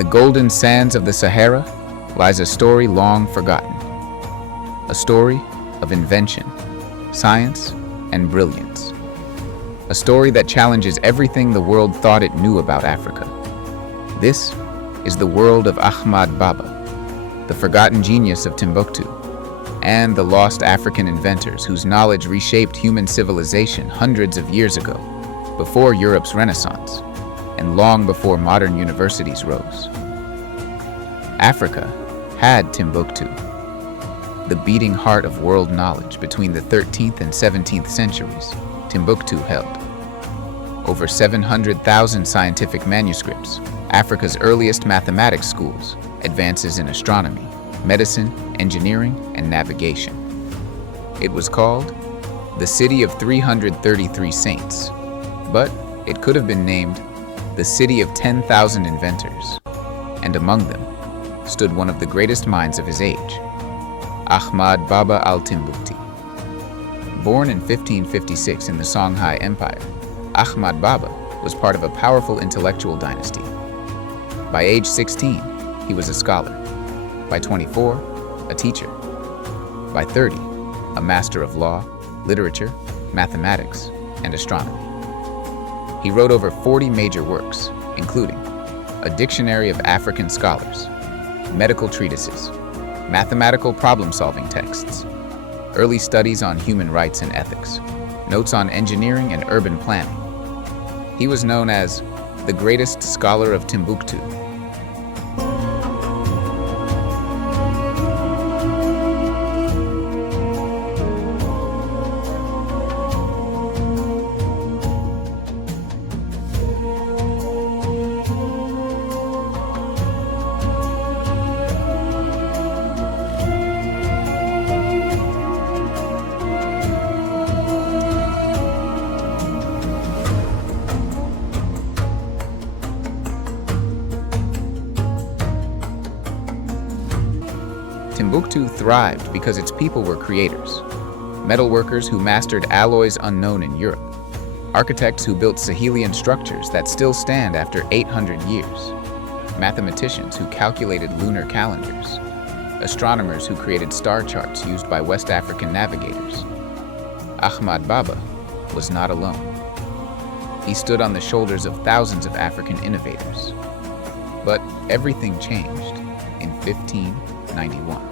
the golden sands of the Sahara lies a story long forgotten. A story of invention, science, and brilliance. A story that challenges everything the world thought it knew about Africa. This is the world of Ahmad Baba, the forgotten genius of Timbuktu, and the lost African inventors whose knowledge reshaped human civilization hundreds of years ago, before Europe's Renaissance, and long before modern universities rose. Africa had Timbuktu, the beating heart of world knowledge between the 13th and 17th centuries. Timbuktu held over 700,000 scientific manuscripts, Africa's earliest mathematics schools, advances in astronomy, medicine, engineering, and navigation. It was called the City of 333 Saints, but it could have been named the City of 10,000 Inventors, and among them stood one of the greatest minds of his age, Ahmad Baba al-Timbuktu. Born in 1556 in the Songhai Empire, Ahmad Baba was part of a powerful intellectual dynasty. By age 16, he was a scholar. By 24, a teacher. By 30, a master of law, literature, mathematics, and astronomy. He wrote over 40 major works, including a dictionary of African scholars, medical treatises, mathematical problem-solving texts, early studies on human rights and ethics, notes on engineering and urban planning. He was known as the greatest scholar of Timbuktu. Timbuktu thrived because its people were creators, metalworkers who mastered alloys unknown in Europe, architects who built Sahelian structures that still stand after 800 years, mathematicians who calculated lunar calendars, astronomers who created star charts used by West African navigators. Ahmad Baba was not alone. He stood on the shoulders of thousands of African innovators. But everything changed in 1591.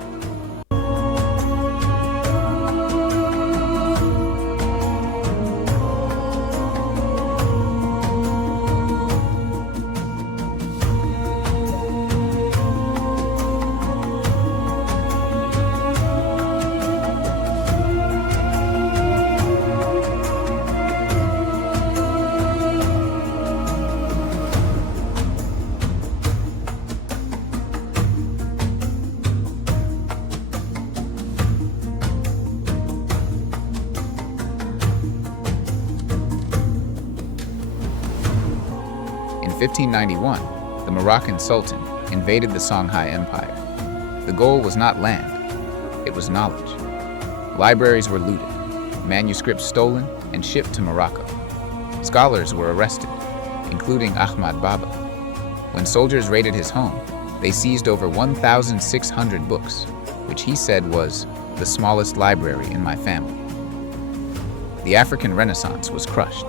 In 1591, the Moroccan Sultan invaded the Songhai Empire. The goal was not land, it was knowledge. Libraries were looted, manuscripts stolen and shipped to Morocco. Scholars were arrested, including Ahmad Baba. When soldiers raided his home, they seized over 1,600 books, which he said was the smallest library in my family. The African Renaissance was crushed.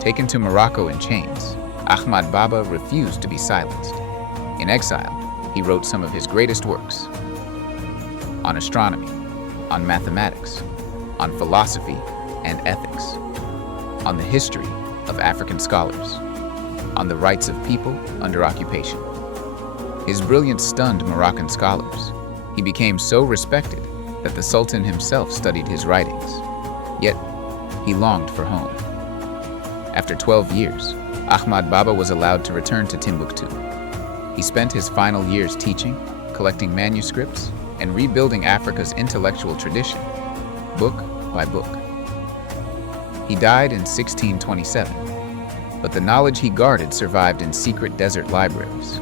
Taken to Morocco in chains, Ahmad Baba refused to be silenced. In exile, he wrote some of his greatest works on astronomy, on mathematics, on philosophy and ethics, on the history of African scholars, on the rights of people under occupation. His brilliance stunned Moroccan scholars. He became so respected that the Sultan himself studied his writings. Yet, he longed for home. After 12 years, Ahmad Baba was allowed to return to Timbuktu. He spent his final years teaching, collecting manuscripts, and rebuilding Africa's intellectual tradition, book by book. He died in 1627, but the knowledge he guarded survived in secret desert libraries.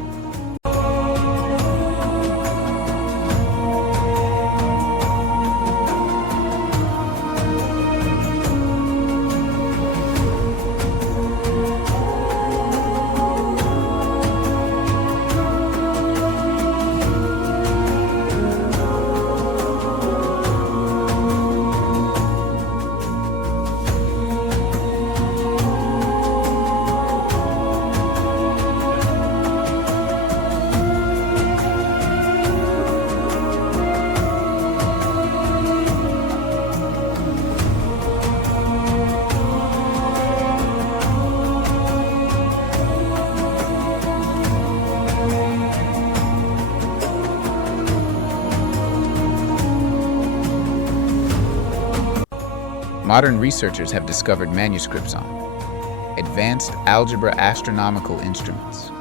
modern researchers have discovered manuscripts on, advanced algebra astronomical instruments,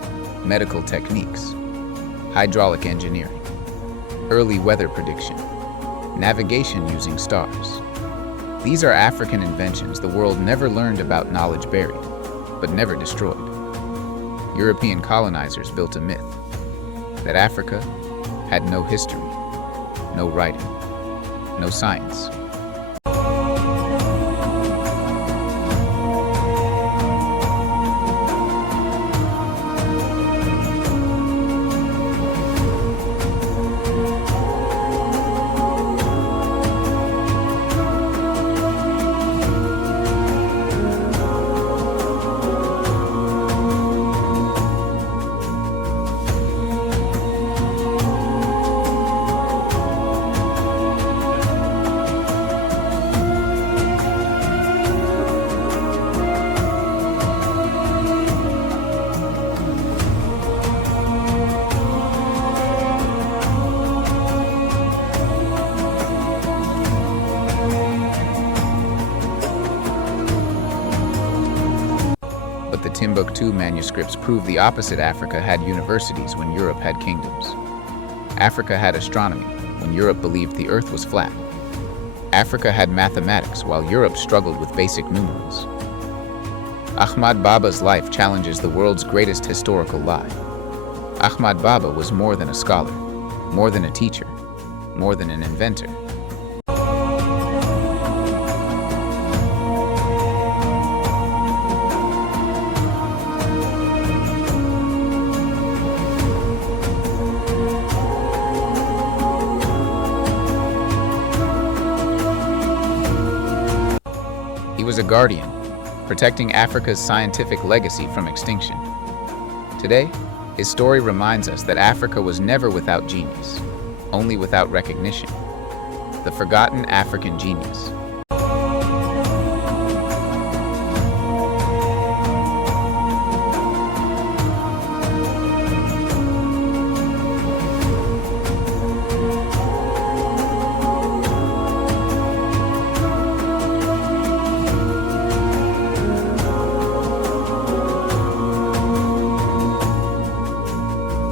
medical techniques, hydraulic engineering, early weather prediction, navigation using stars. These are African inventions the world never learned about, knowledge buried, but never destroyed. European colonizers built a myth that Africa had no history, no writing, no science. But the Timbuktu manuscripts prove the opposite. Africa had universities when Europe had kingdoms. Africa had astronomy when Europe believed the earth was flat. Africa had mathematics while Europe struggled with basic numerals. Ahmad Baba's life challenges the world's greatest historical lie. Ahmad Baba was more than a scholar, more than a teacher, more than an inventor. He was a guardian, protecting Africa's scientific legacy from extinction. Today, his story reminds us that Africa was never without genius, only without recognition. The forgotten African genius.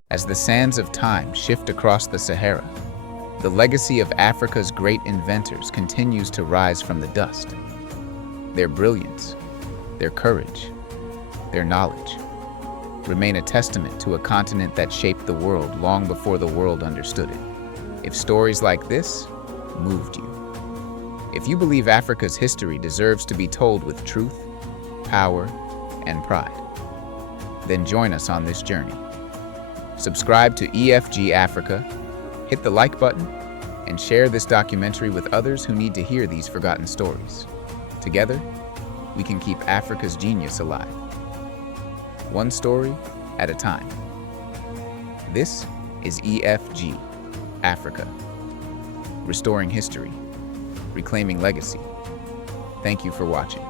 As the sands of time shift across the Sahara, the legacy of Africa's great inventors continues to rise from the dust. Their brilliance, their courage, their knowledge remain a testament to a continent that shaped the world long before the world understood it. If stories like this moved you, if you believe Africa's history deserves to be told with truth, power, and pride, then join us on this journey. Subscribe to EFG-AFRICA, hit the like button, and share this documentary with others who need to hear these forgotten stories. Together, we can keep Africa's genius alive, one story at a time. This is EFG-AFRICA, restoring history, reclaiming legacy. Thank you for watching.